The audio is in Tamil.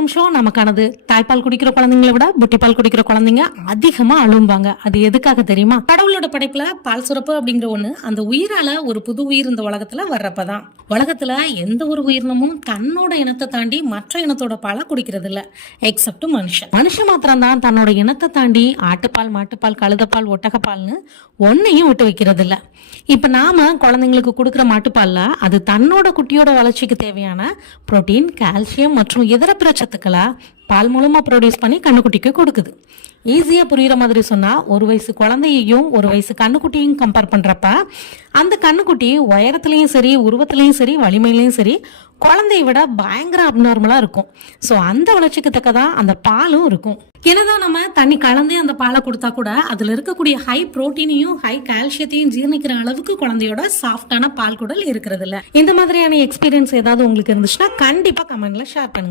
நிமிஷம் நமக்கானது தாய்ப்பால் குடிக்கிற குழந்தைங்களை விட புட்டிப்பால் குடிக்கிற குழந்தைங்க அதிகமா அழும்பாங்க. அது எதுக்காக தெரியுமா? கடவுளோட படைப்புல பால் சுரப்பு அப்படிங்கிற ஒண்ணு அந்த உயிரால ஒரு புது உயிர் இந்த உலகத்துல வர்றப்பதான். உலகத்துல எந்த ஒரு உயிரினமும் தன்னோட இனத்தை தாண்டி மற்ற இனத்தோட பாலை குடிக்கிறது இல்ல எக்ஸப்ட் மனுஷன். மனுஷன் மாத்திரம் தான் தன்னோட இனத்தை தாண்டி ஆட்டுப்பால் மாட்டுப்பால் கழுதப்பால் ஒட்டகப்பால்னு ஒன்னையும் விட்டு வைக்கிறது இல்ல இப்ப நாம குழந்தைங்களுக்கு கொடுக்குற மாட்டுப்பால்ல அது தன்னோட குட்டியோட வளர்ச்சிக்கு தேவையான புரோட்டீன் கால்சியம் மற்றும் இதர பிரச்சனை பிரச்சத்துக்களை பால் மூலமாக ப்ரொடியூஸ் பண்ணி கண்ணுக்குட்டிக்கு கொடுக்குது. ஈஸியாக புரிகிற மாதிரி சொன்னால் ஒரு வயசு குழந்தையையும் ஒரு வயசு கண்ணுக்குட்டியும் கம்பேர் பண்ணுறப்ப அந்த கண்ணுக்குட்டி உயரத்துலேயும் சரி உருவத்துலேயும் சரி வலிமையிலையும் சரி குழந்தைய விட பயங்கர அப்நார்மலா இருக்கும். ஸோ அந்த வளர்ச்சிக்கு தக்கதான் அந்த பாலும் இருக்கும். என்னதான் நம்ம தண்ணி கலந்தே அந்த பாலை கொடுத்தா கூட அதில் இருக்கக்கூடிய ஹை புரோட்டீனையும் ஹை கால்சியத்தையும் ஜீர்ணிக்கிற அளவுக்கு குழந்தையோட சாஃப்டான பால் குடல் இருக்கிறது இல்லை இந்த மாதிரியான எக்ஸ்பீரியன்ஸ் ஏதாவது உங்களுக்கு இருந்துச்சுன்னா கண்டிப்பாக கமெண்ட்ல ஷேர் பண்ணுங்க.